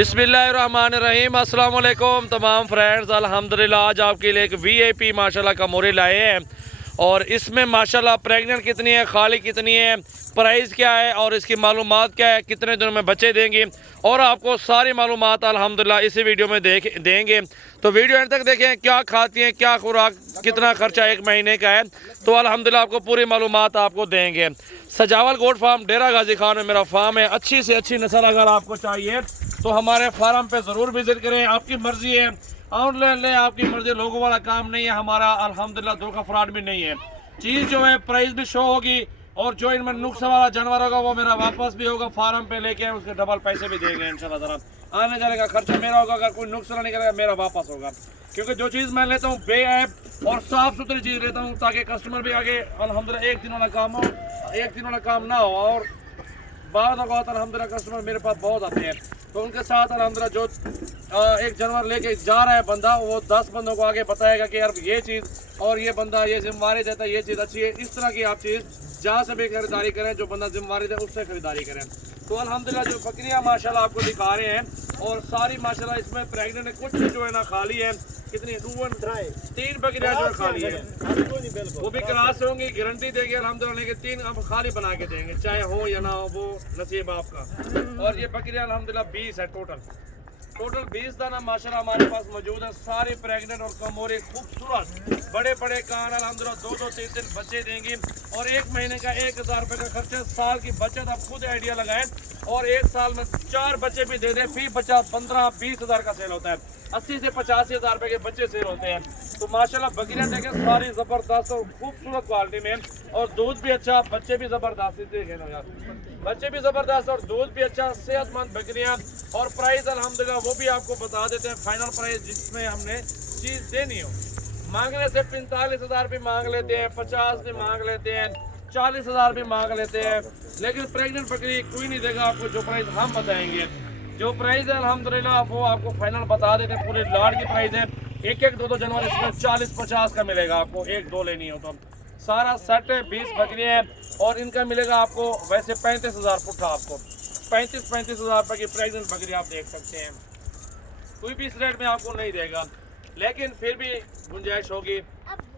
बिस्मिल्लाहिर्रहमानिर्रहीम। अस्सलाम वालेकुम तमाम फ्रेंड्स। अल्हम्दुलिल्लाह आज आपके लिए एक वीआईपी माशाल्लाह कमोरे लाए हैं और इसमें माशाल्लाह प्रेग्नेंट कितनी है, खाली कितनी है, प्राइस क्या है और इसकी मालूमात क्या है, कितने दिनों में बच्चे देंगी और आपको सारी मालूमात अल्हम्दुलिल्लाह इसी वीडियो में देंगे। तो वीडियो एंड तक देखें, क्या खाती हैं, क्या खुराक, कितना खर्चा एक महीने का है, तो अल्हम्दुलिल्लाह आपको पूरी मालूमात आपको देंगे। सजावल गोट फार्म डेरा गाजी खान में मेरा फार्म है। अच्छी से अच्छी नस्ल अगर आपको चाहिए तो हमारे फार्म पे ज़रूर विज़िट करें। आपकी मर्ज़ी है, ऑनलाइन लें, आपकी मर्ज़ी, लोगों वाला काम नहीं है हमारा। अल्हम्दुलिल्लाह धोखा फ्रॉड भी नहीं है। चीज़ जो है प्राइस भी शो होगी और जो इनमें नुक्स वाला जानवर होगा वो मेरा वापस भी होगा। फार्म पे लेके उसके डबल पैसे भी देंगे इंशाल्लाह ताला। आने जाने का खर्चा मेरा होगा, अगर कोई नुक्स नहीं करेगा मेरा वापस होगा। क्योंकि जो चीज़ मैं लेता हूँ बेऐब और साफ़ सुथरी चीज़ लेता हूँ ताकि कस्टमर भी आगे अल्हम्दुलिल्लाह एक दिन वाला काम हो, एक दिन वाला काम ना हो। और बाद अल्हम्दुलिल्लाह कस्टमर मेरे पास बहुत आते हैं तो उनके साथ अल्हम्दुलिल्लाह जो एक जानवर लेके जा रहा है बंदा, वो 10 बंदों को आगे बताएगा कि यार ये चीज़ और ये बंदा ये जिम्मेवारी देता है, ये चीज़ अच्छी है। इस तरह की आप चीज़ जहाँ से भी खरीदारी करें, जो बंदा जिम्मेवारी दे उससे खरीदारी करें। तो अल्हम्दुलिल्लाह जो बकरियाँ माशाल्लाह आपको दिखा रहे हैं और सारी माशाल्लाह इसमें प्रेग्नेंट है, कुछ जो है ना खाली है। कितनी 3 बकरियाँ जो खाली है वो भी क्लास होंगी, गारंटी देंगे अल्हम्दुलिल्लाह। लेकिन 3 हम खाली बना के देंगे, चाहे हो या ना हो, वो नसीब आपका। और ये बकरियाँ अल्हम्दुलिल्लाह 20 है टोटल 20 दाना माशाल्लाह हमारे पास मौजूद है। सारे प्रेग्नेंट और कमोरे खूबसूरत बड़े बड़े कान अल्हम्दुलिल्लाह 2-2 3-3 बच्चे देंगी और एक महीने का 1000 रुपये का खर्चा। साल की बचत आप खुद आइडिया लगाएं और एक साल में 4 बच्चे भी दे दें, फी बच्चा 15-20 हज़ार का सेल होता है। 80 से 85 हज़ार रुपये के बच्चे सेल होते हैं। तो माशाल्लाह बकरियाँ देखें सारी ज़बरदस्त और खूबसूरत क्वालिटी में और दूध भी अच्छा, बच्चे भी ज़बरदस्त देखें ना यार, बच्चे भी ज़बरदस्त और दूध भी अच्छा, सेहतमंद बकरियाँ। और प्राइस अल्हम्दुलिल्लाह वो भी आपको बता देते हैं, फाइनल प्राइस जिसमें हमने चीज़ देनी हो। मांगने से 45 हज़ार भी मांग लेते हैं, 50 भी मांग लेते हैं, 40 हज़ार भी मांग लेते हैं, लेकिन प्रेग्नेंट बकरी कोई नहीं देगा आपको जो प्राइस हम बताएंगे। जो प्राइस है अल्हम्दुलिल्लाह वो आपको फाइनल बता देते हैं। पूरे लाड की प्राइस है, एक 2-2 जानवर इसमें 40-50 का मिलेगा आपको, 1-2 लेनी हो तो। सारा सेट है, 20 बकरियाँ हैं और इनका मिलेगा आपको वैसे 35 हज़ार पुट्ठा। आपको 35 हज़ार रुपये की प्रेग्नेंट बकरी आप देख सकते हैं। कोई भी इस रेट में आपको नहीं देगा, लेकिन फिर भी गुंजाइश होगी,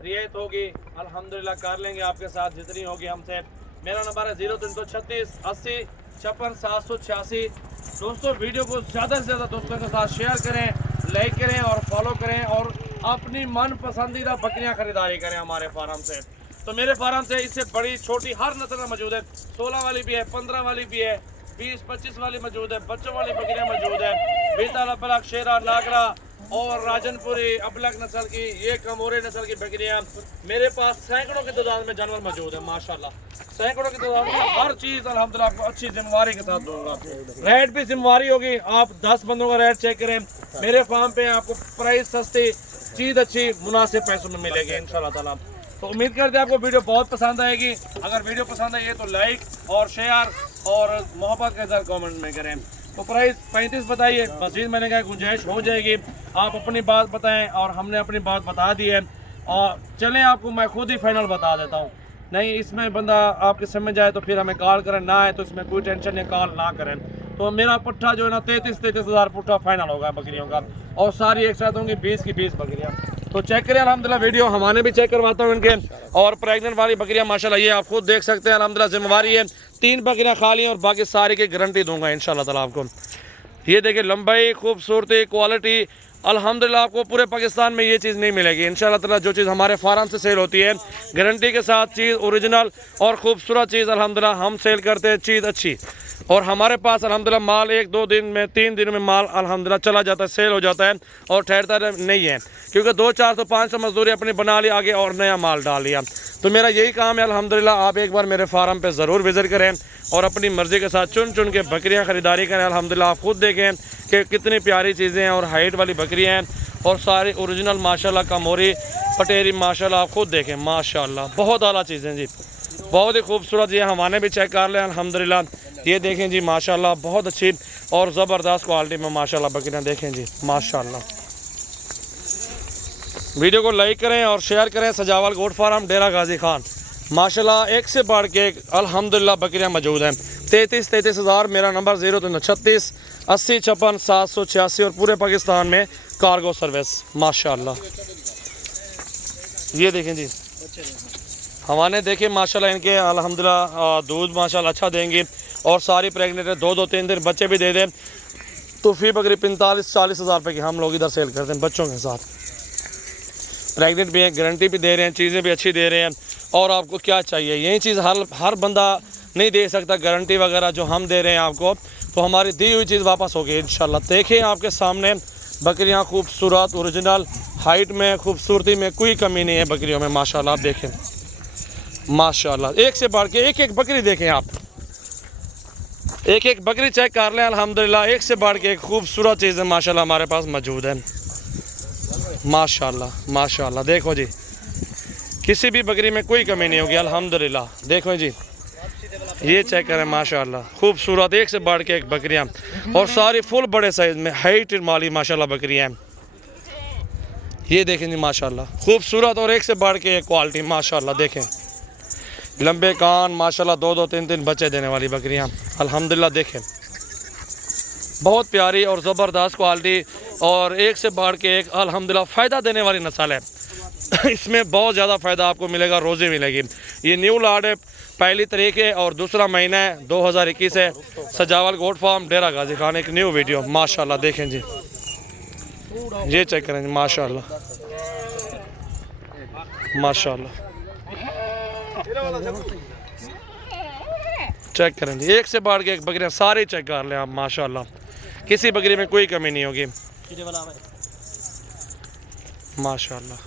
रियायत होगी, अल्हम्दुलिल्लाह कर लेंगे आपके साथ जितनी होगी हमसे। मेरा नंबर है 0336 80 56 786। दोस्तों वीडियो को ज़्यादा से ज़्यादा दोस्तों के साथ शेयर करें, लाइक करें और फॉलो करें और अपनी मन पसंदीदा बकरियां खरीदारी करें हमारे फार्म से। तो मेरे फार्म से इससे बड़ी छोटी हर नस्ल मौजूद है, 16 वाली भी है, 15 वाली भी है, 20-25 वाली मौजूद है, बच्चों वाली बकरियां मौजूद है, बेताल, अबलग, शेरा, नागरा और राजनपुरी अबलग नस्ल की, ये कमोरे नस्ल की बकरियां। मेरे पास सैकड़ों की तादाद में जानवर मौजूद है माशाल्लाह, सैकड़ों की तादाद में। हर चीज़ अल्हम्दुलिल्लाह आपको अच्छी जिम्मेवारी के साथ दूंगा। रेट भी जिम्मेवारी होगी, आप 10 बंदों का रेट चेक करें। मेरे फार्म पे आपको प्राइस सस्ती, चीज़ अच्छी, मुनासिब पैसों में मिलेगी इंशाल्लाह ताला। तो उम्मीद करते हैं आपको वीडियो बहुत पसंद आएगी। अगर वीडियो पसंद आई है तो लाइक और शेयर और मोहब्बत के साथ कमेंट में करें। तो प्राइस 35 बताइए, मज़ीद मैंने कहा गुंजाइश हो जाएगी। आप अपनी बात बताएं और हमने अपनी बात बता दी है और चलें आपको मैं खुद ही फाइनल बता देता हूँ। नहीं इसमें बंदा आपके समझ जाए तो फिर हमें कॉल करें, ना आए तो इसमें कोई टेंशन नहीं, कॉल ना करें। तो मेरा पुट्ठा जो है ना 33 हज़ार पुट्ठा फाइनल होगा बकरियों का और सारी एक साथ होंगी 20 की 20 बकरियाँ। तो चेक करें अल्हम्दुलिल्लाह वीडियो, हमारे भी चेक करवाता हूँ इनके। और प्रेग्नेंट वाली बकरियाँ माशाल्लाह ये आप खुद देख सकते हैं अल्हम्दुलिल्लाह, जिम्मेवारी है। 3 बकरियाँ खाली हैं और बाकी सारी की गारंटी दूंगा इंशाल्लाह ताला आपको। ये देखिए लंबाई, खूबसूरती, क्वालिटी, अल्हम्दुलिल्लाह आपको पूरे पाकिस्तान में ये चीज़ नहीं मिलेगी इंशाल्लाह ताला। जो चीज़ हमारे फार्म से सेल होती है गारंटी के साथ, चीज़ ओरिजिनल और ख़ूबसूरत चीज़ अल्हम्दुलिल्लाह हम सेल करते हैं, चीज़ अच्छी। और हमारे पास अल्हम्दुलिल्लाह माल 1-2 दिन में, 3 दिन में माल अल्हम्दुलिल्लाह चला जाता है, सेल हो जाता है और ठहरता नहीं है। क्योंकि 200-400-500 मजदूरी अपनी बना ली आगे और नया माल डाल लिया। तो मेरा यही काम है अल्हम्दुलिल्लाह। आप एक बार मेरे फार्म पे ज़रूर विज़िट करें और अपनी मर्ज़ी के साथ चुन के बकरियां ख़रीदारी करें। अल्हम्दुलिल्लाह आप खुद देखें कि कितनी प्यारी चीज़ें हैं और हाइट वाली बकरियां हैं और सारी ओरिजिनल माशाल्लाह कमोरी पटेरी माशाल्लाह आप खुद देखें माशाल्लाह, बहुत आला चीज़ें जी, बहुत ही खूबसूरत। ये हमारे भी चेक कर लें अल्हम्दुलिल्लाह। ये देखें जी माशाल्लाह बहुत अच्छी और ज़बरदस्त क्वालिटी में माशाल्लाह बकरियां देखें जी माशाल्लाह। वीडियो को लाइक करें और शेयर करें। सजावल गोट फार्म डेरा गाजी खान माशाल्लाह एक से बढ़ के अल्हम्दुलिल्लाह बकरियां मौजूद हैं। 33 हज़ार मेरा नंबर 0336 80 56 786 और पूरे पाकिस्तान में कार्गो सर्विस माशाल्लाह। ये देखें जी हवाने देखें माशाल्लाह इनके अल्हम्दुलिल्लाह दूध माशाल्लाह अच्छा देंगी और सारी प्रेगनेंट है, 2 3 दिन बच्चे भी दे दें तो फी बकरी 45-40 हज़ार रुपये की हम लोग इधर सेल करते हैं बच्चों के साथ। प्रेगनेंट भी है, गारंटी भी दे रहे हैं, चीज़ें भी अच्छी दे रहे हैं। और आपको क्या चाहिए, यही चीज़ हर बंदा नहीं दे सकता, गारंटी वगैरह जो हम दे रहे हैं आपको, तो हमारी दी हुई चीज़ वापस होगी इंशाल्लाह। देखें आपके सामने बकरियां खूबसूरत ओरिजिनल हाइट में खूबसूरती में कोई कमी नहीं है बकरियों में माशाल्लाह। आप देखें माशाल्लाह एक से बढ़ के एक बकरी देखें आप, एक बकरी चेक कर लें अल्हम्दुलिल्लाह, एक से बढ़ के एक खूबसूरत चीज़ें माशाल्लाह हमारे पास मौजूद है माशाल्लाह माशाल्लाह। देखो जी किसी भी बकरी में कोई कमी नहीं होगी अल्हम्दुलिल्लाह। देखो जी ये चेक करें माशाल्लाह खूबसूरत एक से बढ़ के एक बकरियां और सारी फुल बड़े साइज़ में हाइट वाली माशाल्लाह बकरियां हैं। ये देखें जी माशाल्लाह खूबसूरत और एक से बढ़ के एक क्वालिटी माशाल्लाह। देखें लंबे कान माशाल्लाह, 2 3 बच्चे देने वाली बकरियां अल्हम्दुलिल्लाह। देखें बहुत प्यारी और ज़बरदस्त क्वालिटी और एक से बढ़ के एक अल्हम्दुलिल्लाह फ़ायदा देने वाली नस्ल है। इसमें बहुत ज़्यादा फ़ायदा आपको मिलेगा, रोज़ी मिलेगी। ये न्यू लाड है, पहली तारीख है और दूसरा महीना है 2021 है। सजावल गोट फार्म डेरा गाजी खान एक न्यू वीडियो माशाल्लाह। देखें जी ये चेक करें जी माशाल्लाह माशाल्लाह। चेक करें जी एक से बढ़ के एक बकरियां सारी चेक कर लें आप माशाल्लाह, किसी बकरी में कोई कमी नहीं होगी माशाल्लाह।